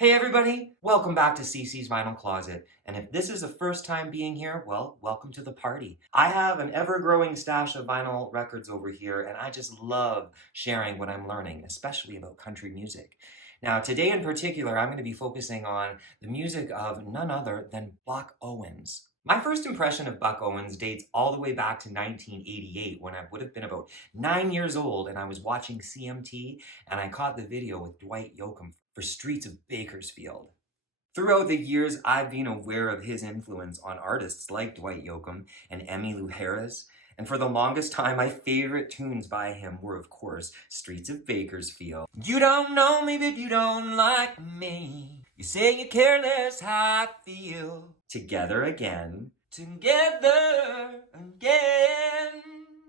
Hey everybody, welcome back to CC's Vinyl Closet. And if this is the first time being here, well, welcome to the party. I have an ever-growing stash of vinyl records over here, and I just love sharing what I'm learning, especially about country music. Now, today in particular, I'm going to be focusing on the music of none other than Buck Owens. My first impression of Buck Owens dates all the way back to 1988 when I would have been about 9 years old and I was watching CMT and I caught the video with Dwight Yoakam for Streets of Bakersfield. Throughout the years, I've been aware of his influence on artists like Dwight Yoakam and Emmylou Harris, and for the longest time, my favorite tunes by him were, of course, Streets of Bakersfield. You don't know me, but you don't like me. You say you care less how I feel. Together again. Together again.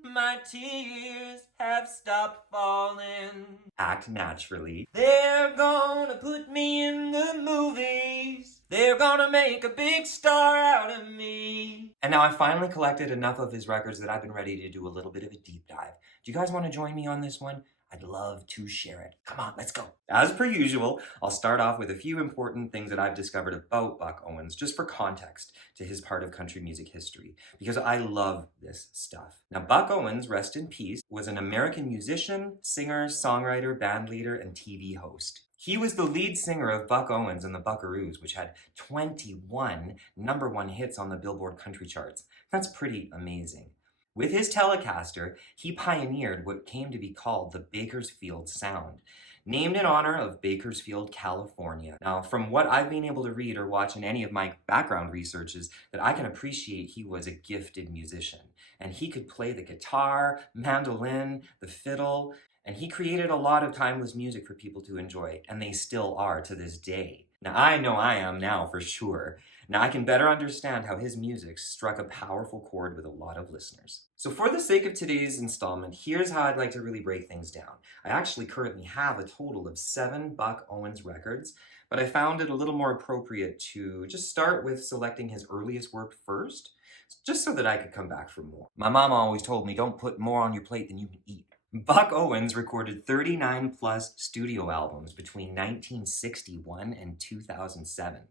My tears have stopped falling. Act naturally. They're gonna put me in the movies. They're gonna make a big star out of me. And now I finally collected enough of his records that I've been ready to do a little bit of a deep dive. Do you guys want to join me on this one? I'd love to share it. Come on, let's go. As per usual, I'll start off with a few important things that I've discovered about Buck Owens, just for context to his part of country music history, because I love this stuff. Now, Buck Owens, rest in peace, was an American musician, singer, songwriter, bandleader, and TV host. He was the lead singer of Buck Owens and the Buckaroos, which had 21 #1 hits on the Billboard country charts. That's pretty amazing. With his Telecaster, he pioneered what came to be called the Bakersfield sound, named in honor of Bakersfield, California. Now, from what I've been able to read or watch in any of my background researches, that I can appreciate he was a gifted musician. And he could play the guitar, mandolin, the fiddle, and he created a lot of timeless music for people to enjoy, and they still are to this day. Now, I know I am now for sure. Now, I can better understand how his music struck a powerful chord with a lot of listeners. So for the sake of today's installment, here's how I'd like to really break things down. I actually currently have a total of 7 Buck Owens records, but I found it a little more appropriate to just start with selecting his earliest work first, just so that I could come back for more. My mom always told me, don't put more on your plate than you can eat. Buck Owens recorded 39 plus studio albums between 1961 and 2007.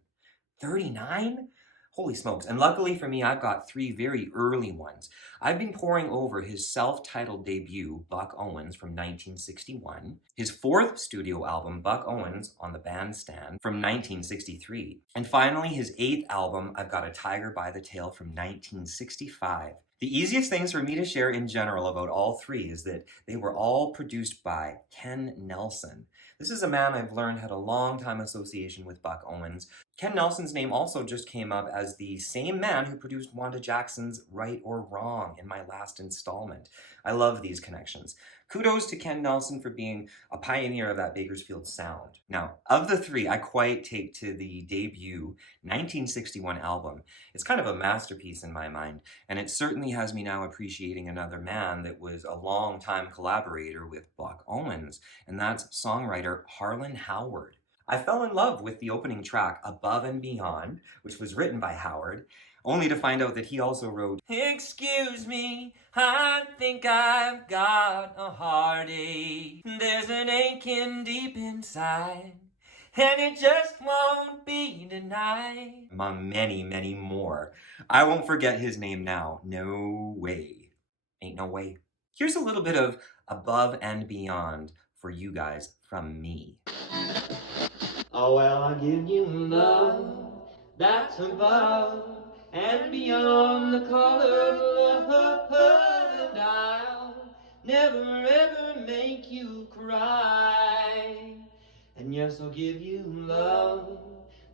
39? Holy smokes. And luckily for me, I've got 3 very early ones. I've been poring over his self-titled debut, Buck Owens, from 1961, his 4th studio album, Buck Owens on the Bandstand, from 1963, and finally his 8th album, I've Got a Tiger by the Tail, from 1965. The easiest things for me to share in general about all 3 is that they were all produced by Ken Nelson. This is a man I've learned had a long time association with Buck Owens. Ken Nelson's name also just came up as the same man who produced Wanda Jackson's Right or Wrong in my last installment. I love these connections. Kudos to Ken Nelson for being a pioneer of that Bakersfield sound. Now, of the 3, I quite take to the debut 1961 album. It's kind of a masterpiece in my mind, and it certainly has me now appreciating another man that was a long-time collaborator with Buck Owens, and that's songwriter Harlan Howard. I fell in love with the opening track, Above and Beyond, which was written by Howard, only to find out that he also wrote, Excuse me, I think I've got a heartache. There's an aching deep inside, and it just won't be denied. Among many, many more. I won't forget his name now. No way. Ain't no way. Here's a little bit of Above and Beyond for you guys from me. Oh, well, I'll give you love that's above and beyond the color of love, and I'll never ever make you cry. And yes, I'll give you love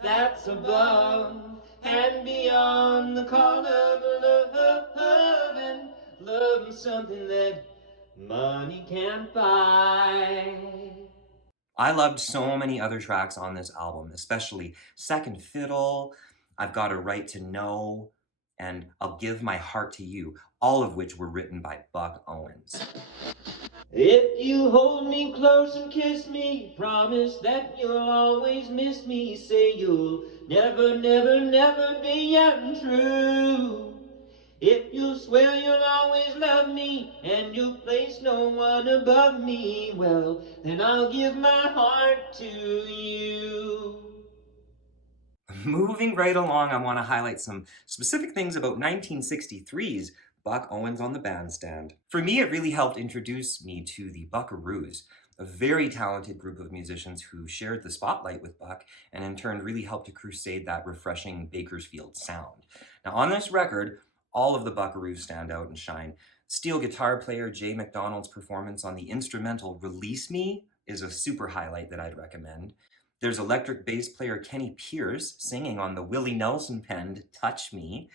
that's above and beyond the color of love, and love is something that money can't buy. I loved so many other tracks on this album, especially Second Fiddle, I've Got a Right to Know, and I'll Give My Heart to You, all of which were written by Buck Owens. If you hold me close and kiss me, promise that you'll always miss me, say you'll never, never, never be untrue. If you swear you'll always love me, and you'll place no one above me, well, then I'll give my heart to you. Moving right along, I want to highlight some specific things about 1963's Buck Owens on the Bandstand. For me, it really helped introduce me to the Buckaroos, a very talented group of musicians who shared the spotlight with Buck and in turn really helped to crusade that refreshing Bakersfield sound. Now, on this record, all of the Buckaroos stand out and shine. Steel guitar player Jay McDonald's performance on the instrumental Release Me is a super highlight that I'd recommend. There's electric bass player Kenny Pierce singing on the Willie Nelson penned Touch Me.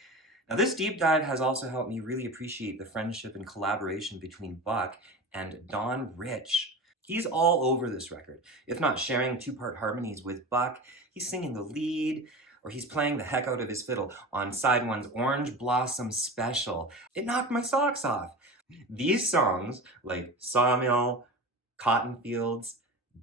Now, this deep dive has also helped me really appreciate the friendship and collaboration between Buck and Don Rich. He's all over this record. If not sharing two-part harmonies with Buck, he's singing the lead, or he's playing the heck out of his fiddle on side one's Orange Blossom Special. It knocked my socks off. These songs, like Sawmill, Cotton Fields,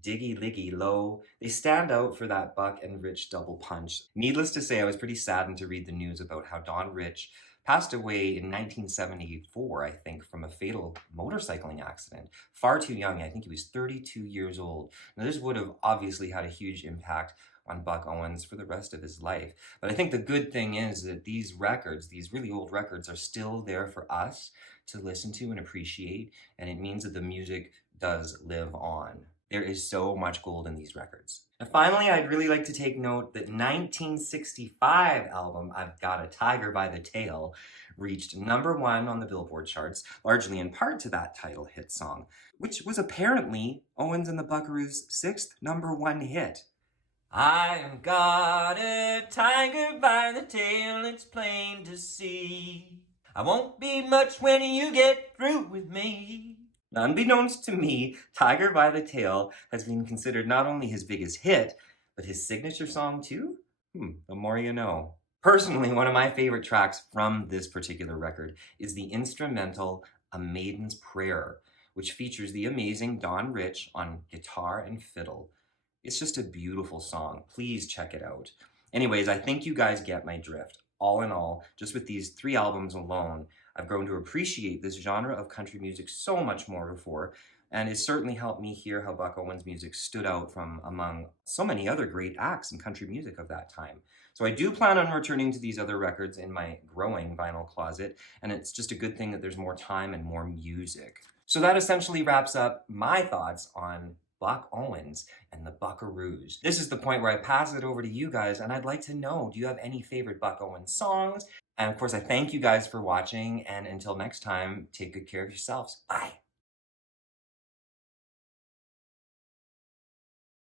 Diggy Liggy Low, they stand out for that Buck and Rich double punch. Needless to say, I was pretty saddened to read the news about how Don Rich passed away in 1974, I think, from a fatal motorcycling accident. Far too young. I think he was 32 years old. Now, this would have obviously had a huge impact on Buck Owens for the rest of his life. But I think the good thing is that these records, these really old records, are still there for us to listen to and appreciate, and it means that the music does live on. There is so much gold in these records. And finally, I'd really like to take note that 1965 album, I've Got a Tiger by the Tail, reached #1 on the Billboard charts, largely in part to that title hit song, which was apparently Owens and the Buckaroos' 6th #1 hit. I've got a tiger by the tail, it's plain to see. I won't be much when you get through with me. Now, unbeknownst to me, Tiger by the Tail has been considered not only his biggest hit, but his signature song too? The more you know. Personally, one of my favorite tracks from this particular record is the instrumental A Maiden's Prayer, which features the amazing Don Rich on guitar and fiddle. It's just a beautiful song. Please check it out. Anyways, I think you guys get my drift. All in all, just with these 3 albums alone, I've grown to appreciate this genre of country music so much more before, and it's certainly helped me hear how Buck Owens' music stood out from among so many other great acts in country music of that time. So I do plan on returning to these other records in my growing vinyl closet, and it's just a good thing that there's more time and more music. So that essentially wraps up my thoughts on Buck Owens and the Buckaroos. This is the point where I pass it over to you guys, and I'd like to know, do you have any favorite Buck Owens songs? And of course, I thank you guys for watching, and until next time, take good care of yourselves. Bye.